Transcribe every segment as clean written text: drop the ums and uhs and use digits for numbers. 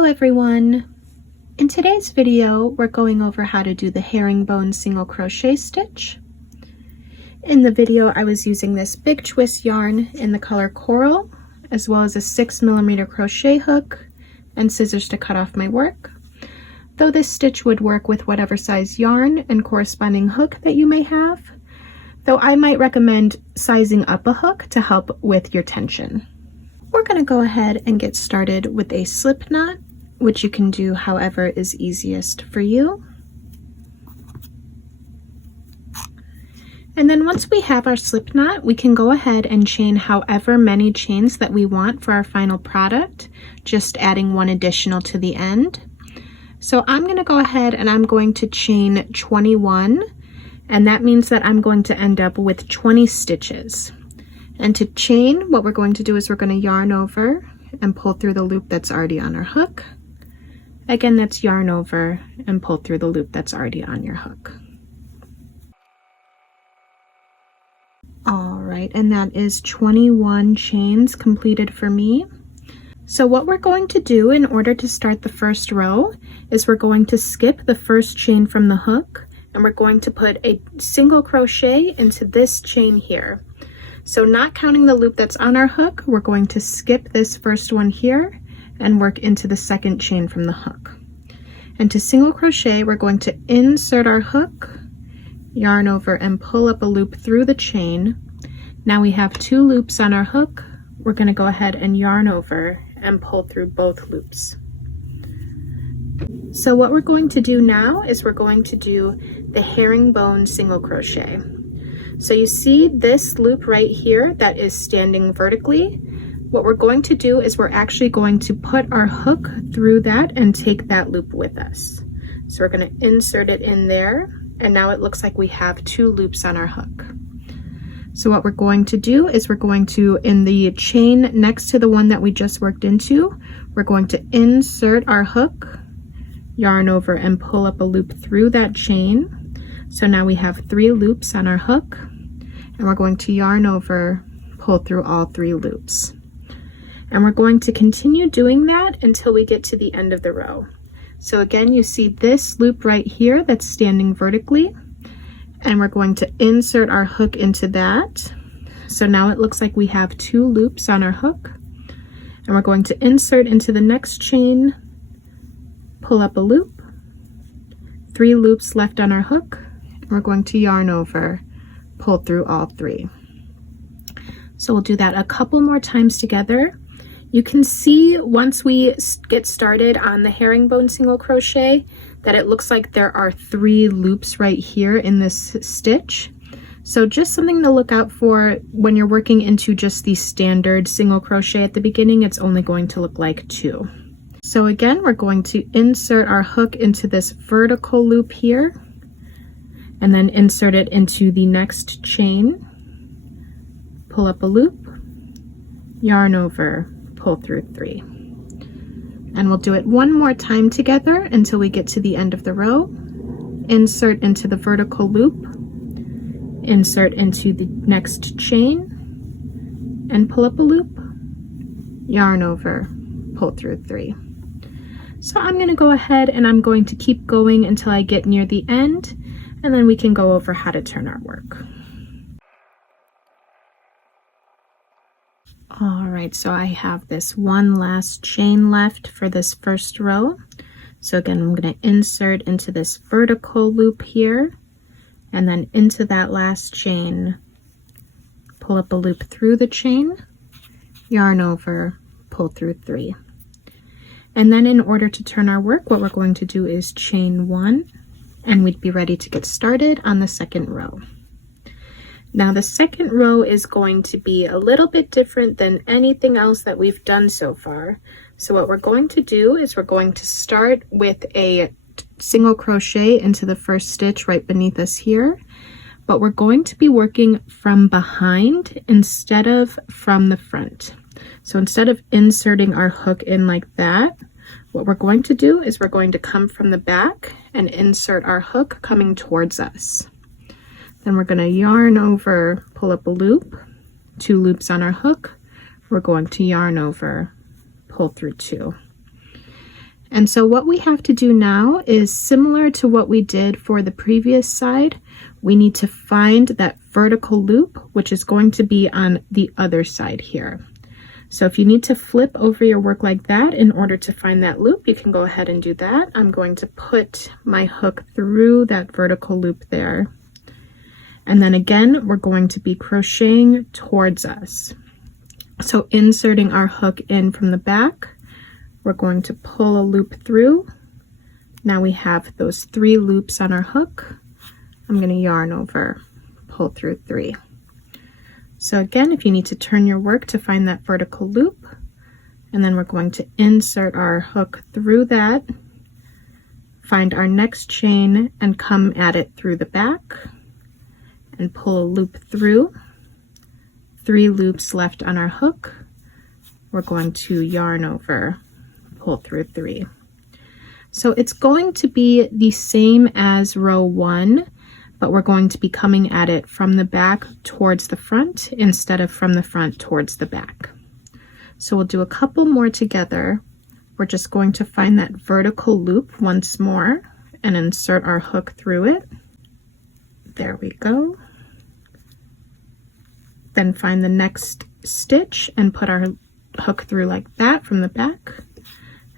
Hello everyone! In today's video, we're going over how to do the herringbone single crochet stitch. In the video, I was using this big twist yarn in the color coral, as well as a 6mm crochet hook and scissors to cut off my work. Though this stitch would work with whatever size yarn and corresponding hook that you may have, though I might recommend sizing up a hook to help with your tension. We're going to go ahead and get started with a slip knot, which you can do however is easiest for you. And then once we have our slip knot, we can go ahead and chain however many chains that we want for our final product, just adding one additional to the end. So I'm going to go ahead and I'm going to chain 21, and that means that I'm going to end up with 20 stitches. And to chain, what we're going to do is we're going to yarn over and pull through the loop that's already on our hook. Again, that's yarn over and pull through the loop that's already on your hook. All right, and that is 21 chains completed for me. So what we're going to do in order to start the first row is we're going to skip the first chain from the hook, and we're going to put a single crochet into this chain here. So not counting the loop that's on our hook, we're going to skip this first one here and work into the second chain from the hook. And to single crochet, we're going to insert our hook, yarn over and pull up a loop through the chain. Now we have 2 loops on our hook. We're going to go ahead and yarn over and pull through both loops. So what we're going to do now is we're going to do the herringbone single crochet. So you see this loop right here that is standing vertically. What we're going to do is we're actually going to put our hook through that and take that loop with us. So we're going to insert it in there, and now it looks like we have 2 loops on our hook. So what we're going to do is we're going to, in the chain next to the one that we just worked into, we're going to insert our hook, yarn over and pull up a loop through that chain. So now we have 3 loops on our hook, and we're going to yarn over, pull through all 3 loops. And we're going to continue doing that until we get to the end of the row. So again, you see this loop right here that's standing vertically, and we're going to insert our hook into that. So now it looks like we have 2 loops on our hook, and we're going to insert into the next chain, pull up a loop, 3 loops left on our hook, and we're going to yarn over, pull through all 3. So we'll do that a couple more times together. You can see once we get started on the herringbone single crochet that it looks like there are 3 loops right here in this stitch. So just something to look out for when you're working into just the standard single crochet at the beginning, it's only going to look like 2. So again, we're going to insert our hook into this vertical loop here, and then insert it into the next chain, pull up a loop, yarn over, pull through 3. And we'll do it one more time together until we get to the end of the row. Insert into the vertical loop, insert into the next chain, and pull up a loop, yarn over, pull through 3. So I'm going to go ahead and I'm going to keep going until I get near the end, and then we can go over how to turn our work. All right, so I have this one last chain left for this first row. So again, I'm going to insert into this vertical loop here, and then into that last chain, pull up a loop through the chain, yarn over, pull through 3. And then in order to turn our work, what we're going to do is chain 1, and we'd be ready to get started on the second row. Now the second row is going to be a little bit different than anything else that we've done so far. So what we're going to do is we're going to start with a single crochet into the first stitch right beneath us here, but we're going to be working from behind instead of from the front. So instead of inserting our hook in like that, what we're going to do is we're going to come from the back and insert our hook coming towards us. Then we're going to yarn over, pull up a loop, 2 loops on our hook. We're going to yarn over, pull through 2. And so what we have to do now is similar to what we did for the previous side. We need to find that vertical loop, which is going to be on the other side here. So if you need to flip over your work like that in order to find that loop, you can go ahead and do that. I'm going to put my hook through that vertical loop there. And then again, we're going to be crocheting towards us. So inserting our hook in from the back, we're going to pull a loop through. Now we have those 3 loops on our hook. I'm going to yarn over, pull through 3. So again, if you need to turn your work to find that vertical loop, and then we're going to insert our hook through that, find our next chain and come at it through the back and pull a loop through. 3 loops left on our hook. We're going to yarn over, pull through 3. So it's going to be the same as row 1, but we're going to be coming at it from the back towards the front instead of from the front towards the back. So we'll do a couple more together. We're just going to find that vertical loop once more and insert our hook through it. There we go. Then find the next stitch and put our hook through like that from the back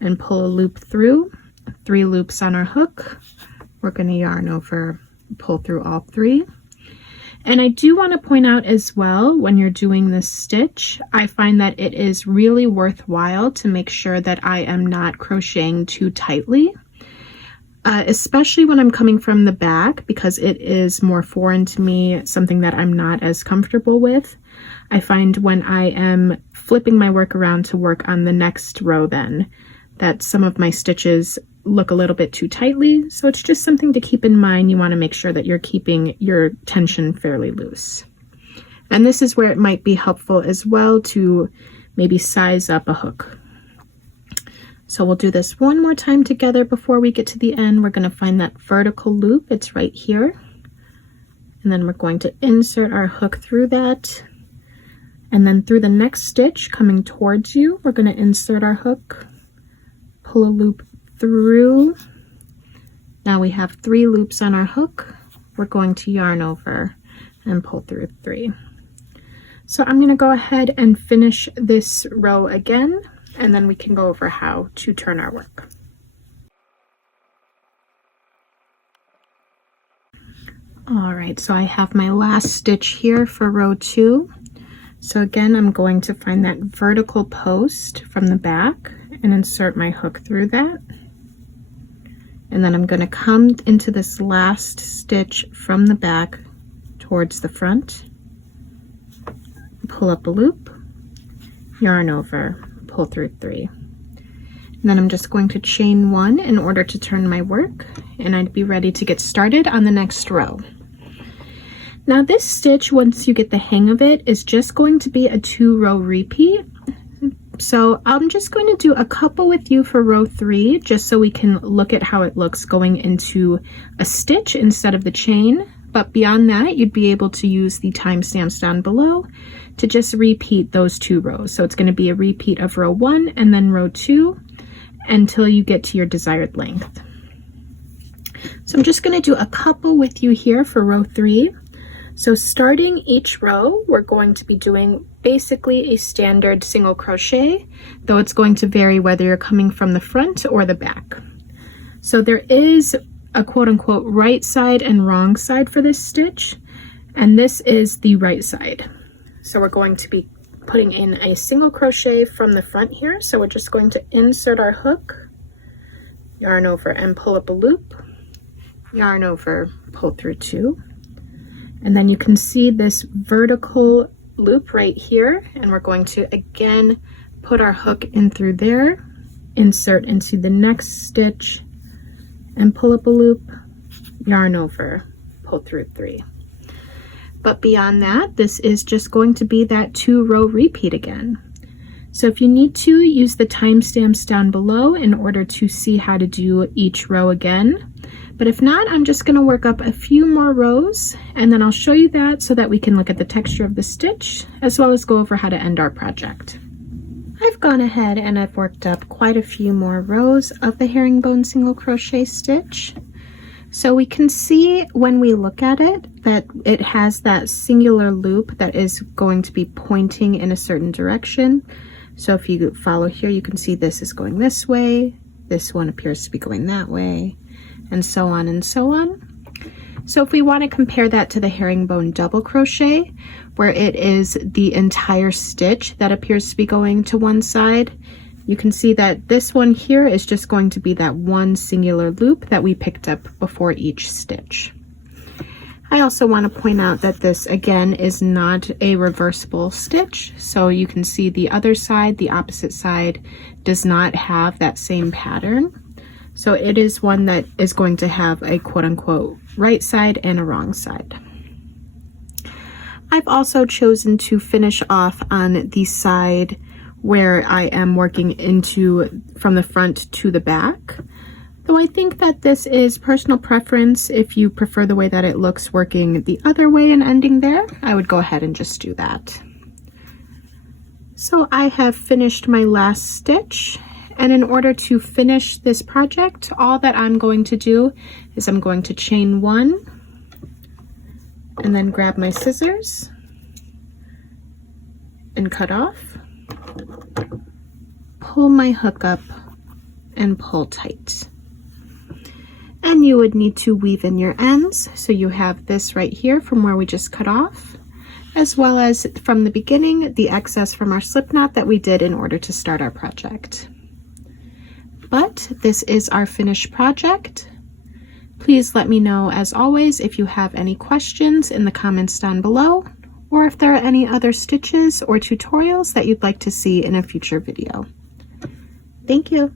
and pull a loop through. 3 loops on our hook. We're going to yarn over, pull through all 3. And I do want to point out as well, when you're doing this stitch, I find that it is really worthwhile to make sure that I am not crocheting too tightly, especially when I'm coming from the back, because it is more foreign to me, something that I'm not as comfortable with. I find when I am flipping my work around to work on the next row then, that some of my stitches look a little bit too tightly. So it's just something to keep in mind. You want to make sure that you're keeping your tension fairly loose. And this is where it might be helpful as well to maybe size up a hook. So we'll do this one more time together before we get to the end. We're going to find that vertical loop. It's right here. And then we're going to insert our hook through that. And then through the next stitch coming towards you, we're going to insert our hook, pull a loop through. Now we have 3 loops on our hook. We're going to yarn over and pull through 3. So I'm going to go ahead and finish this row again, and then we can go over how to turn our work. All right, so I have my last stitch here for row 2. So again, I'm going to find that vertical post from the back and insert my hook through that. And then I'm going to come into this last stitch from the back towards the front, pull up a loop, yarn over, pull through 3. And then I'm just going to chain 1 in order to turn my work, and I'd be ready to get started on the next row. Now this stitch, once you get the hang of it, is just going to be a 2-row repeat. So I'm just going to do a couple with you for row 3, just so we can look at how it looks going into a stitch instead of the chain. But beyond that, you'd be able to use the timestamps down below to just repeat those 2 rows. So it's going to be a repeat of row 1 and then row 2 until you get to your desired length. So I'm just going to do a couple with you here for row 3. So starting each row, we're going to be doing basically a standard single crochet, though it's going to vary whether you're coming from the front or the back. So there is a quote-unquote right side and wrong side for this stitch, and this is the right side. So we're going to be putting in a single crochet from the front here. So we're just going to insert our hook, yarn over and pull up a loop, yarn over, pull through 2. And then you can see this vertical loop right here, and we're going to again put our hook in through there, insert into the next stitch, and pull up a loop, yarn over, pull through 3. But beyond that, this is just going to be that 2-row repeat again. So if you need to, use the timestamps down below in order to see how to do each row again. But if not, I'm just going to work up a few more rows, and then I'll show you that so that we can look at the texture of the stitch, as well as go over how to end our project. I've gone ahead and I've worked up quite a few more rows of the herringbone single crochet stitch. So we can see when we look at it that it has that singular loop that is going to be pointing in a certain direction. So if you follow here, you can see this is going this way, this one appears to be going that way, and so on and so on. So if we want to compare that to the herringbone double crochet, where it is the entire stitch that appears to be going to one side, you can see that this one here is just going to be that one singular loop that we picked up before each stitch. I also want to point out that this again is not a reversible stitch, so you can see the other side, the opposite side, does not have that same pattern. So it is one that is going to have a quote-unquote right side and a wrong side. I've also chosen to finish off on the side where I am working into from the front to the back. Though I think that this is personal preference. If you prefer the way that it looks working the other way and ending there, I would go ahead and just do that. So I have finished my last stitch. And in order to finish this project, all that I'm going to do is I'm going to chain one and then grab my scissors and cut off, pull my hook up and pull tight. And you would need to weave in your ends. So you have this right here from where we just cut off, as well as from the beginning, the excess from our slip knot that we did in order to start our project. But this is our finished project. Please let me know, as always, if you have any questions in the comments down below, or if there are any other stitches or tutorials that you'd like to see in a future video. Thank you.